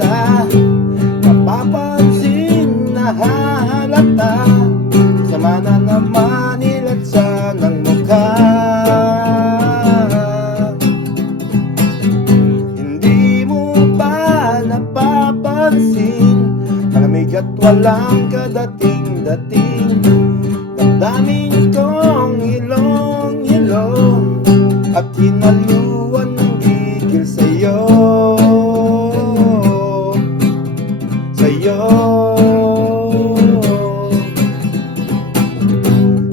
kita, napapansin, nahahalata, sama na naman ilatsa ng mukha. Hindi mo ba napapansin, malamig at walang kadating-dating, damdamin kong hilong-hilong at hinaluan ng gigil sa'yo, sa'yo.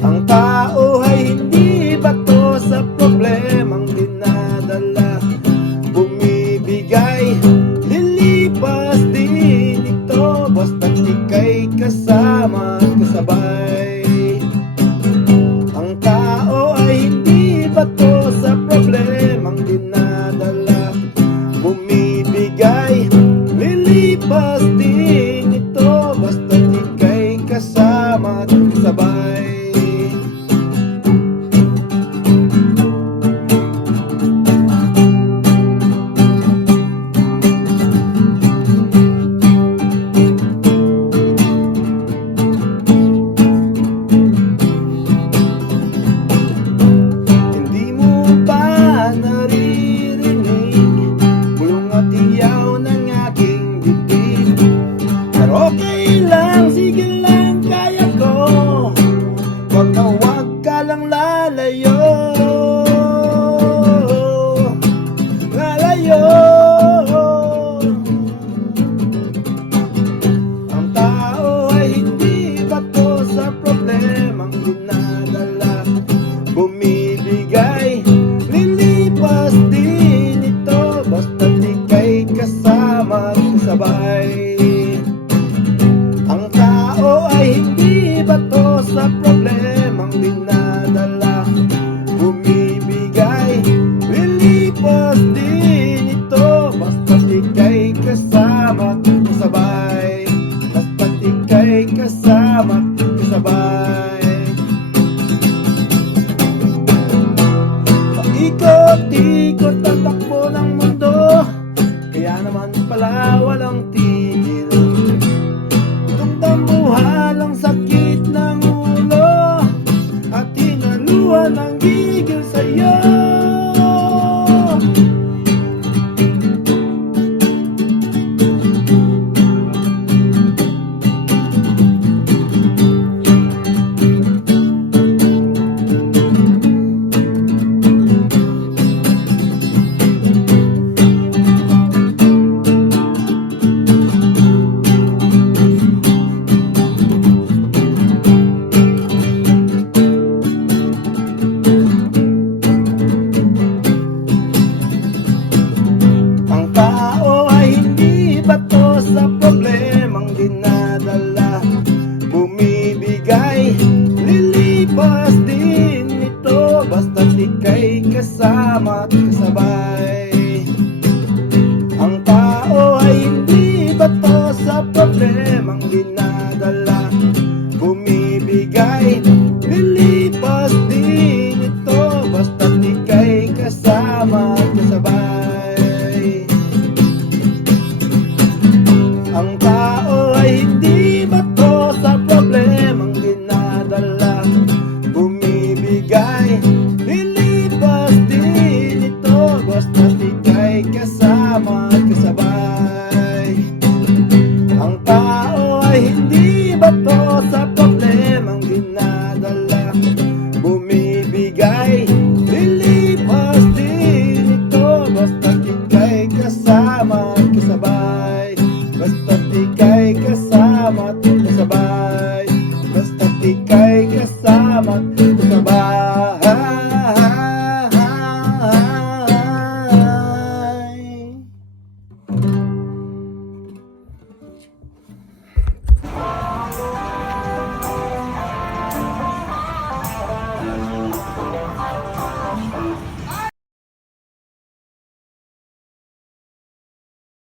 Ang tao ay hindi bato sa problemang dinadala, bumibigay, lilipas din ito, basta't ika'y kasama at kasabay. Ang tao ay hindi bato sa problemang dinadala, bumibigay, lilipas din ito, basta't ika'y kasama at kasabay. Okay lang, sige lang, kaya ko. Wag na wag ka lang lalayo, lalayo. Ang tao ay hindi bato sa problemang dinadala, bumibigay, lilipas din ito, basta't ika'y kasama at kasabay. Ang tao ay hindi bato sa problemang dinadala, bumibigay, lilipas din ito, basta't ika'y kasama at kasabay, basta't ika'y kasama at kasabay. Paikot-ikot ang takbo ng mundo, kaya naman pala walang tigil. Damuhan ang sakit ng ulo at hinaluan ng gigil sa'yo. Sa problemang dinadala, bumibigay, lilipas din ito, basta't ika'y kasama at kasabay. Ang tao ay hindi bato sa problemang dinadala, bumibigay, lilipas din ito, basta't ika'y kasama at kasabay. Ang tao ay hindi bato sa problemang dinadala, bumibigay, lilipas din ito, basta't ika'y kasama at kasabay. Ang tao ay hindi bato sa problemang dinadala, bumibigay, lilipas din ito, basta't ika'y kasama at kasabay. Basta